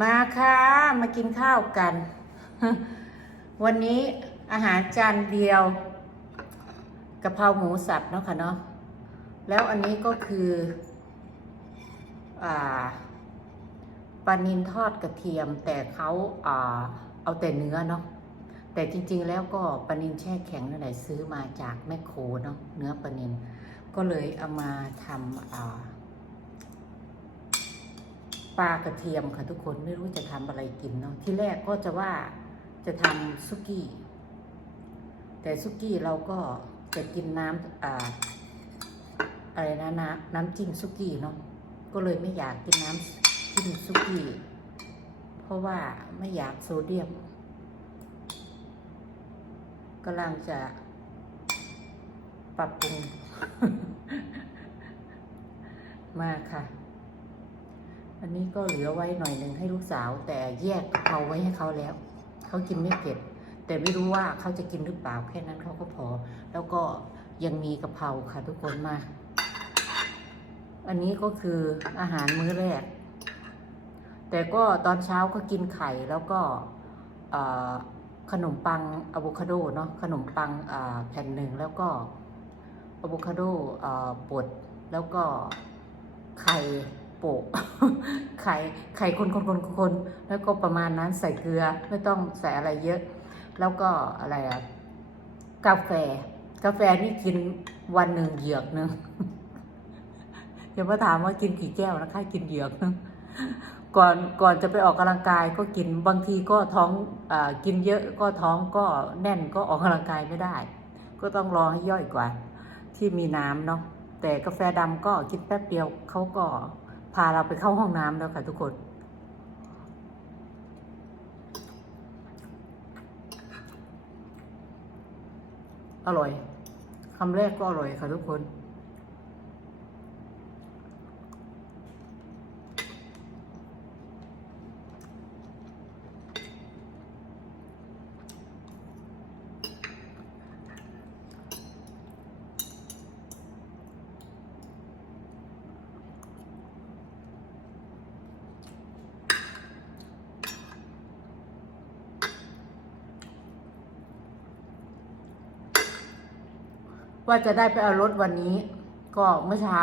มาค่ะมากินข้าวกัน วันนี้อาหารจานเดียวกะเพราหมูสับเนาะค่ะเนาะแล้วอันนี้ก็คืออ่าปลานินทอดกระเทียม แต่เขาอ่าเอาแต่เนื้อเนาะแต่จริง ๆ แล้วก็ปลานินแช่แข็งนั่นแหละซื้อมาจากแมคโครเนาะเนื้อปลานินก็เลยเอามาทำอ่า ปลากระเทียมค่ะทุกคนไม่รู้จะทำอะไรกินเนาะที่แรกก็จะว่าจะทำซุกี้ แต่ซุกี้เราก็จะกินน้ำอ่าอะไรนะน้ำน้ำจิ้มซุกี้เนาะก็เลยไม่อยากกินน้ำจิ้มซุกี้เพราะว่าไม่อยากโซเดียมกำลังจะปรับปรุง มาค่ะ อันนี้ก็เหลือไว้หน่อยหนึ่งให้ลูกสาว แต่แยกกะเพราไว้ให้เขาแล้ว เขากินไม่เผ็ด แต่ไม่รู้ว่าเขาจะกินหรือเปล่าแค่นั้นเขาก็พอ แล้วก็ยังมีกะเพราค่ะทุกคนมา อันนี้ก็คืออาหารมื้อแรก แต่ก็ตอนเช้าก็กินไข่แล้วก็ขนมปังอะโวคาโดเนาะขนมปังแผ่นหนึ่งแล้วก็อะโวคาโดบดแล้วก็ไข่ โปะไข่ไข่คนคนคนคนแล้วก็ประมาณนั้นใส่เกลือไม่ต้องใส่อะไรเยอะ แล้วก็อะไรอะกาแฟ กาแฟนี่กินวันหนึ่งเหยือกหนึ่งอย่ามาถามว่ากินกี่แก้วนะคะกินเหยือกหนึ่งก่อนก่อนจะไปออกกำลังกายก็กินบางทีก็ท้องอกินเยอะก็ท้องก็แน่นก็ออกกำลังกายไม่ได้ ก็ต้องรอให้ย่อยกว่าที่มีน้ำเนาะแต่กาแฟดำก็กินแป๊บเดียวเขาก็ พาเราไปเข้าห้องน้ำแล้วค่ะทุกคน อร่อยคำแรกก็อร่อยค่ะทุกคน ว่าจะได้ไปเอารถวันนี้ ก็เมื่อเช้า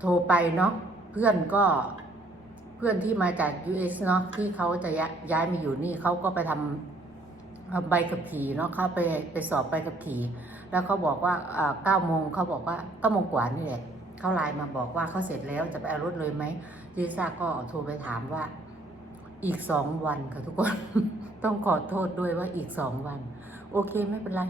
โทรไปเนาะเพื่อนก็เพื่อนที่มาจาก US เนาะที่เขาจะย้ายายมาอยู่นี่เขาก็ไปทำใบขับขี่เนาะเขาไปไปสอบใบขับขี่แล้วเขาบอกว่าเก้าโมงเขาบอกว่าเก้าโมงกว่านี่แหละเขาไลน์มาบอกว่าเขาเสร็จแล้วจะไปเอารถเลยไหมยิซ่าก็โทรไปถามว่าอีกสองวันค่ะทุกคน ต้องขอโทษด้วยว่าอีกสองวัน โอเคไม่เป็นไร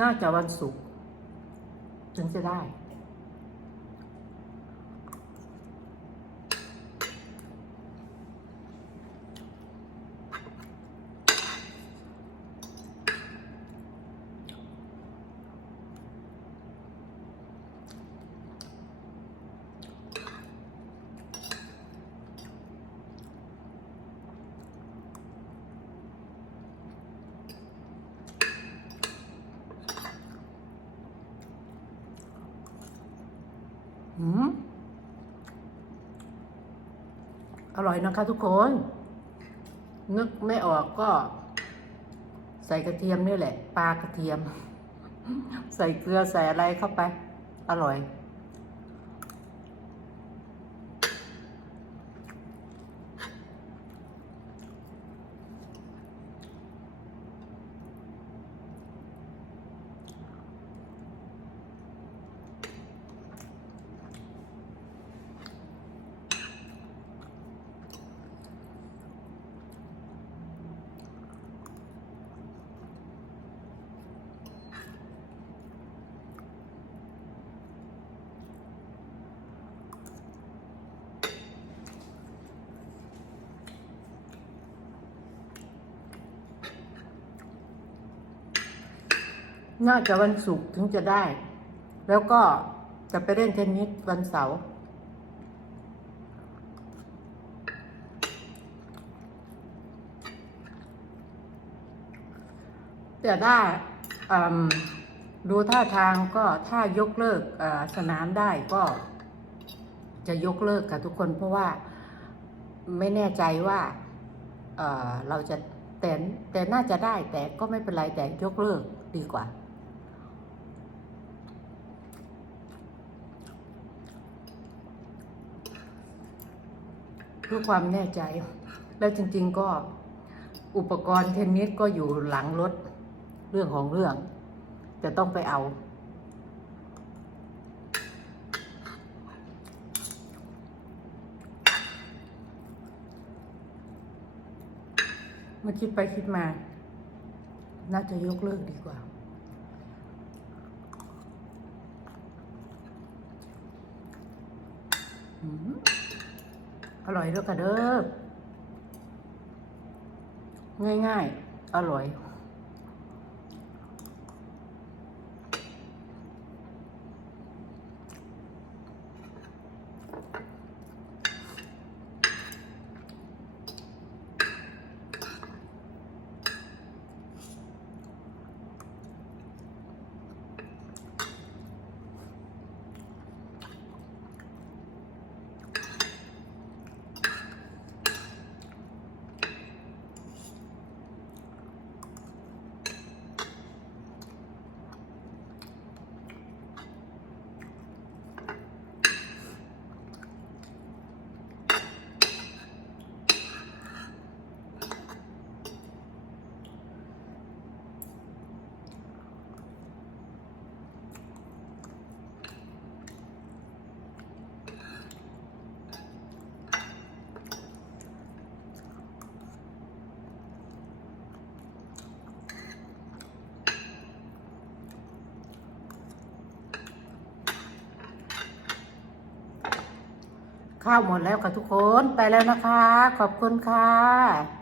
น่าจะวันศุกร์ถึงจะได้ อืม อร่อยนะคะทุกคน นึกไม่ออกก็ ใส่กระเทียมนี่แหละ ปลากระเทียม ใส่เกลือใส่อะไรเข้าไป อร่อย น่าจะวันศุกร์ถึงจะได้ แล้วก็จะไปเล่นเทนนิสวันเสาร์แต่ได้ดูท่าทางก็ถ้ายกเลิกสนามได้ก็จะยกเลิกกับทุกคนเพราะว่าไม่แน่ใจว่าเเราจะแต่แต่น่าจะได้แต่ก็ไม่เป็นไรแต่ยกเลิกดีกว่า เพื่อความแน่ใจ แล้วจริง ๆก็อุปกรณ์เทนนิสก็อยู่หลังรถเรื่องของเรื่อง จะต้องไปเอา มาคิดไปคิดมา น่าจะยกเลิกดีกว่าอืม อร่อยด้วยกันเด้อง่ายๆ อร่อย ข้าวหมดแล้วค่ะทุกคนไปแล้วนะคะ ขอบคุณค่ะ